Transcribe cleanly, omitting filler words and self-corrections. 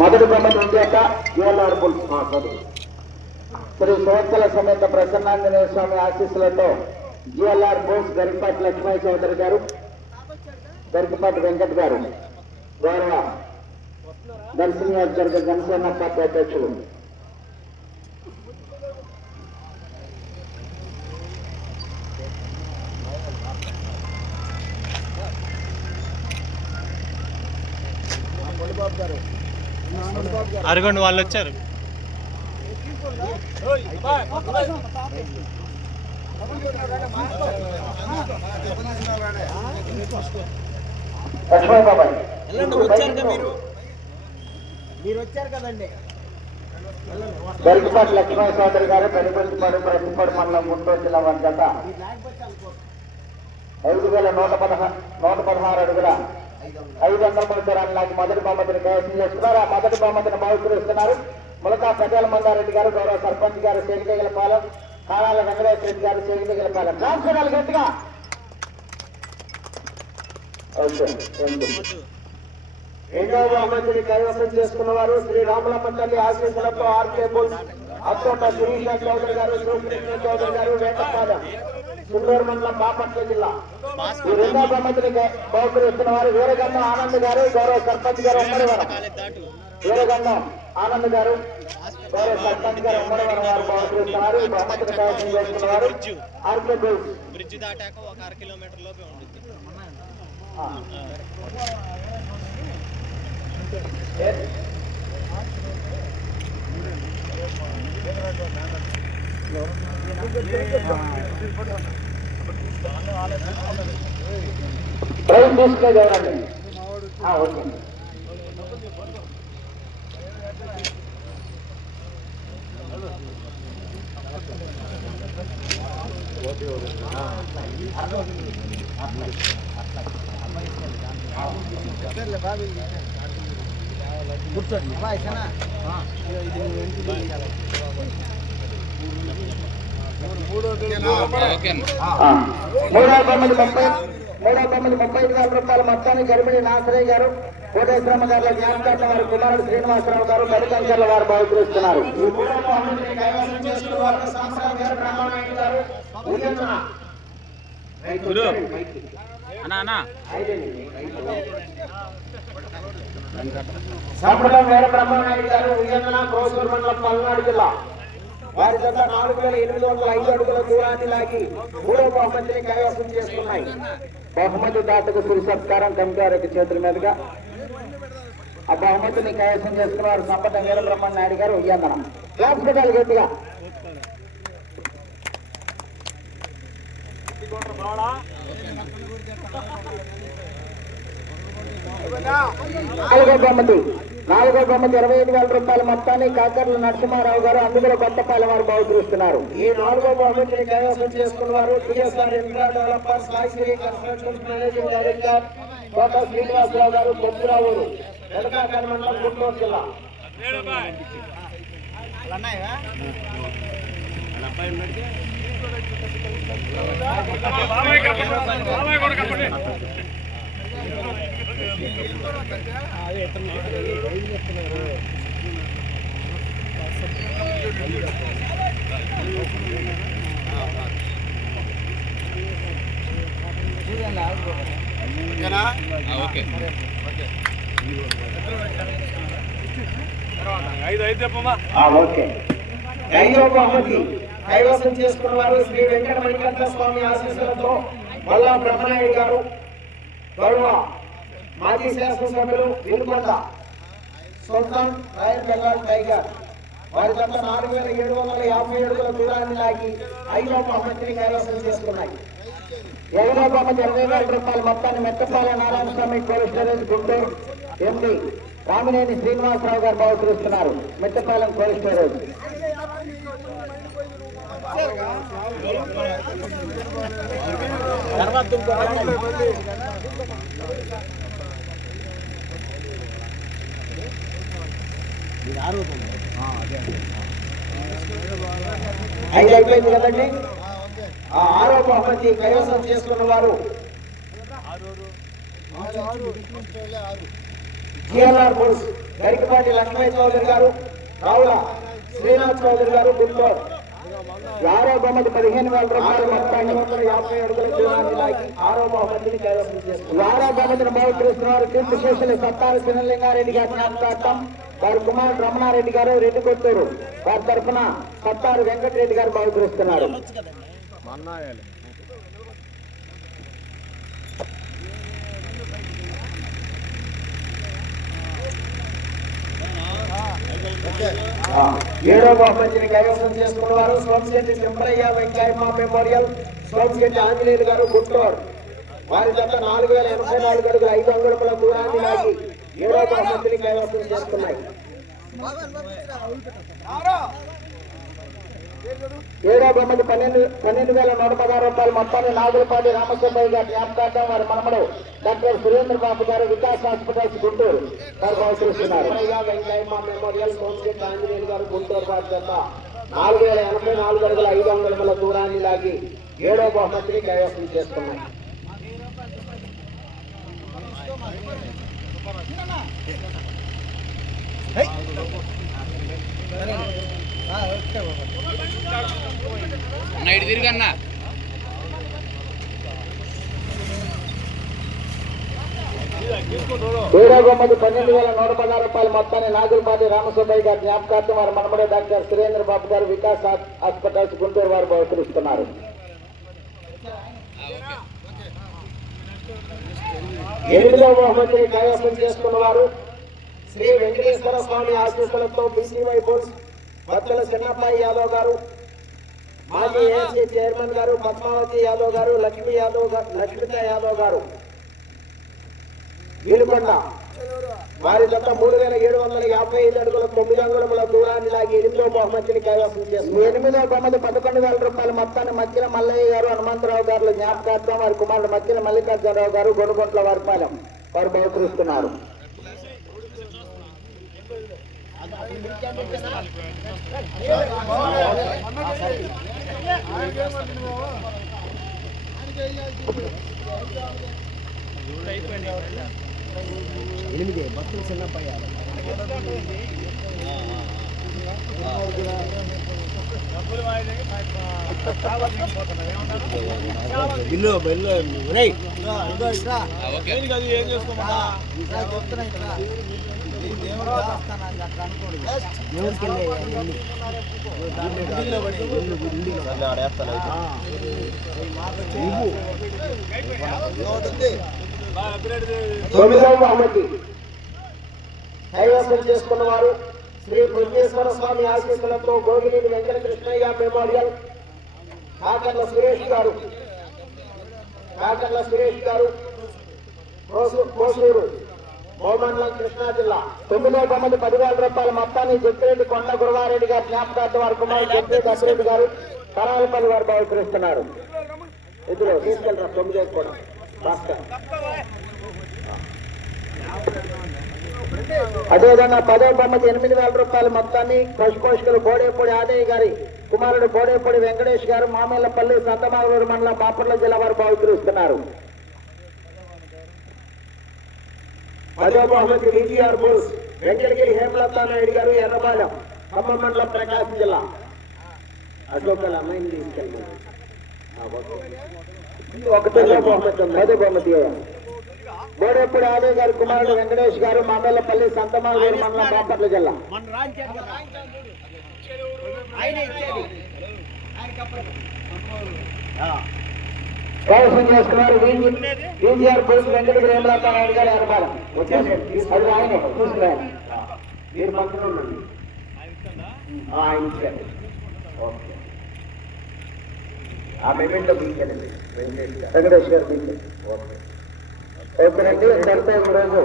మొదటి బొమ్మను ఉంచాక GLR bulls Shri సంవత్సర సమేత ప్రసన్నాంజనేయ స్వామి ఆశీస్సులతో జిఎల్ఆర్ బుల్స్ గరికపాటి లక్ష్మయ్య చౌదరి గారు, గరికపాటి వెంకట్ గారు, గౌరవ దర్శనవర్గ జనసేన పార్టీ అధ్యక్షులు అరగొండ వాళ్ళు వచ్చారు. గరికపాటి లక్ష్మయ్య చౌదరి గారు పెద్దపల్లిపాడు ప్రతిపాడు మండలం గుంటూరు జిల్లా వారి జత 5,116 అడుగుల 500 మీటర్ల లాగి మొదటి బహుమతిని కైవసం చేస్తున్నారు. ఆ మొదటి బహుమతిని బహుకరిస్తున్నారు ములకా ప్రజల మందారెడ్డి గారు, గౌరవ సర్పంచ్ గారు చేగితేగలపాలెం, కాళాల వెంకటేశ్వర రెడ్డి గారు చేగితేగలపాలెం. రాష్ట్రాలు గట్టిగా రెండవ బహుమతిని కైవసం చేసుకున్న వారు శ్రీ రాములమ్మ తల్లి ఆశీస్సులతో ఆర్కే బుల్స్ అత్తోట శిరీష చౌదరి గారు, శివకృష్ణ చౌదరి గారు, వేటపాలెం, చిత్తూరు మండలం బాపట్ల జిల్లా. ఈ రెండవ బహుమతిని బహుకరిస్తున్న వారు వీరగంధం ఆనంద్ గారు, గౌరవ సర్పంచ్ గారు ఉమ్మడివరం. వీరగంధం ఆనంద్ గారు, గౌరవ సర్పంచ్ గారు ఉమ్మడివరం వారు బహుకరిస్తున్నారు. ఈ బహుమతిని కైవసం చేసుకున్న వారు ఆర్కే బుల్స్. బ్రిడ్జ్ దాటాక ఒక 1/2 కిలోమీటర్ లోపే ఉంటుంది. ట్రైన్ తీసుకునే ఎవరండి? ఓకే. కూర్చోండి. మూడవ బొమ్మది 35,000 రూపాయల మొత్తాన్ని గర్భిణి నాసరయ్య గారు, కోటేశ్వరమ్మ గారి జ్ఞాపకార్థ వారి కుమారుడు శ్రీనివాసరావు గారు బలికంచర్ల వారు బహుకరిస్తున్నారు. సంప్రదాయం వీర బ్రహ్మనాయుడు గారు, ఉయ్యందన, కోసూరు మండలం, పల్నాడు జిల్లా. వారి జత 4,805 అడుగుల దూరాన్ని లాగి మూడవ బహుమతిని కైవసం చేసుకున్నాయి. బహుమతి దాతకు సిరి సత్కారం కమిటీ వారి చేతుల మీదుగా ఆ బహుమతిని కైవసం చేసుకున్నారు సంపద వీరబ్రహ్మనాయుడు గారు, ఉయ్యందన. క్లాస్ పెట్టాలి గట్టిగా. నాలుగో బహుమతి 25,000 రూపాయల మొత్తాన్ని కాకర్ల నరసింహారావు గారు, అందులో కొత్తపాలెం వారు బహుకరిస్తున్నారు. ఈ 4వ బహుమతిని కైవసం చేసుకున్నారు TSR infra developers Saisri construction managing director Kota Srinivasarao గారు, కొద్దిరావూరు, వెనకాకర మండలం, గుంటూరు జిల్లా. ఐదవ బహుమతి కైవసం చేసుకున్న వారు శ్రీ వెంకట మణికంఠ స్వామి ఆశీస్సులతో మల్లా బ్రహ్మనాయుడు గారు, గౌరవ మాజీ శాసనసభ్యులు వినుకొండ సుల్తాన్ రాయల్ బెంగాల్ టైగర్. వారి జత 4,750 అడుగుల దూరాన్ని లాగి 5వ బహుమతిని కైవసం చేసుకున్నాయి. 7వ బహుమతి 20,000 రూపాయల మొత్తాన్ని మెట్టపాల నారాయణ స్వామి కోల్డ్ స్టోరేజ్ గుంటూరు ఎండి రామినేని శ్రీనివాసరావు గారు బహుకరిస్తున్నారు. Mettapalem cold storage. ఐదు అయిపోయింది కదండి. ఆ 6వ బహుమతి కైవసం చేసుకున్న వారు జిఎల్ఆర్ బుల్స్ గరికపాటి లక్ష్మయ్య చౌదరి గారు, రావుల శ్రీనాథ్ చౌదరి గారు, గుంటూరు. 6వ బహుమతి 15,000 రూపాయలు మొత్తాన్ని 50 అడుగుల దూరాన్ని లాగి 6వ బహుమతిని కైవసం చేసుకున్నారు. 6వ బహుమతిని బహుకరిస్తున్నారు కీర్తిశేషులు సత్తారు చిన్నలింగారెడ్డి గారి జ్ఞాపకార్థం వారి కుమారుడు రమణారెడ్డి గారు, రెడ్డి కొత్తూరు. వారి తరఫున సత్తారు వెంకటరెడ్డి గారు బహుకరిస్తున్నారు. ఏడవ బహుమతిని కైవసం చేసుకున్నవారు సోమశెట్టి సింహయ్య వెంకయ్యమ్మ మెమోరియల్, సోమశెట్టి ఆంజనేయులు గారు, గుంటూరు. వారి జత 4,084 అడుగుల 5 అంగుళముల దూరాన్ని లాగి ఏడవ బహుమతిని కైవసం చేసుకున్నాయి. 7వ బహుమతి 12,116 రూపాయలు మొత్తాన్ని నాగులపాటి రామసుబ్బయ్య గారి జ్ఞాపకార్థం వారి మనమడు డాక్టర్ సురేంద్ర బాబు గారు, వికాస్ హాస్పిటల్స్, గుంటూరు వారు బహుకరిస్తున్నారు. వెంకయ్యమ్మ మెమోరియల్, సోమశెట్టి ఆంజనేయులు గారు, గుంటూరు వారి జత 4,084 అడుగుల 5 అంగుళముల దూరాన్ని లాగి 7వ బహుమతిని కైవసం చేసుకున్నాయి. అన్న ఇటు తిరుగన్నా. 7వ బహుమతి 12,116 రూపాయలు మొత్తాన్ని నాగులపాటి రామసుబ్బయ్య గారి జ్ఞాపకార్థం వారి మనమడే డాక్టర్ సురేంద్ర బాబు గారు, వికాస్ హాస్పిటల్స్, గుంటూరు వారు బహుకరిస్తున్నారు. 8వ బహుమతిని కైవసం చేసుకున్న వారు శ్రీ వెంకటేశ్వర స్వామి ఆశీస్సులతో బీసీవై బోర్డ్స్ బత్తల చిన్నప్పాయి యాదవ్ గారు, మాజీ ఏఎస్సీ చైర్మన్ గారు, పద్మావతి యాదవ్ గారు, లక్ష్మిత యాదవ్ గారు, వీలుకొండ. వారి జత 3,755 అడుగుల 9 అంగుళముల దూరాన్ని లాగి 8వ బహుమతిని కైవసం చేస్తుంది. 8వ బహుమతి 11,000 రూపాయల మొత్తాన్ని మధ్యన మల్లయ్య గారు, హనుమంతరావు గారు జ్ఞాపకార్థం వారి కుమారుడు మధ్యన మల్లికార్జునరావు గారు, గొడుగుంట్ల వారిపాలెం వారు బహుకరిస్తున్నారు. భక్తులు చిన్నపయ్య బిల్లు బిల్లు ఏం చేసుకోమన్నా చెప్తున్నా కైవసం చేసుకున్న వారు శ్రీ బృందేశ్వర స్వామి ఆశీస్సులతో గోగినేని వెంకటకృష్ణయ్య మెమోరియల్, కాకర్ల సురేష్ గారు, కోసూరు మోమండలం, కృష్ణా జిల్లా. 9వ బహుమతి 10,000 రూపాయల మొత్తాన్ని జగ్గిరెడ్డి కొండ గురువారెడ్డి గారి జ్ఞాపకార్థం వారి కుమారుడు జగ్గిరెడ్డి అప్పిరెడ్డి గారు, తరాలపల్లి వారు బహుకరిస్తున్నారు. ఇద్దరు తీసుకెళ్తారు 9వ కూడా భాస్కర్. అదేవిధంగా 10వ బహుమతి 8,000 రూపాయల మొత్తాన్ని పశుపోషకులు బోడేపూడి ఆదయ్య గారి కుమారుడు బోడేపూడి వెంకటేష్ గారు, మామేళ్లపల్లి, సంతమాగూరు మండలం, బాపట్ల జిల్లా వారు బహుకరిస్తున్నారు. 10వ బహుమతి విజిఆర్ బుల్స్ వెంకటగిరి హేమలతా నాయుడు గారు, ఎర్రపాలెం, ఖమ్మం మండలం, ప్రకాశం జిల్లా. అశోకల అమ్మాయిని తీసుకెళ్ళి 1వ బహుమతి 10వ బహుమతి బోడేపూడి ఆదయ్య గారి కుమారుడు వెంకటేష్ గారు, మామేళ్లపల్లి, సంతమాగూరు మండలం, బాపట్ల జిల్లా. కైవసం చేసుకున్నారు విజిఆర్ బుల్స్ వెంకటగిరి హేమలతా నాయుడు గారు, ఎర్రపాలెం. అది ఆయన చూసుకున్నారు. మీరు మంత్రులు ఉండండి. ఆయన ఇచ్చారు. ఓకే, ఆ మెమెంట్లో వెంకటేష్ గారు. ఓకే ఓకేనండి. ఈరోజు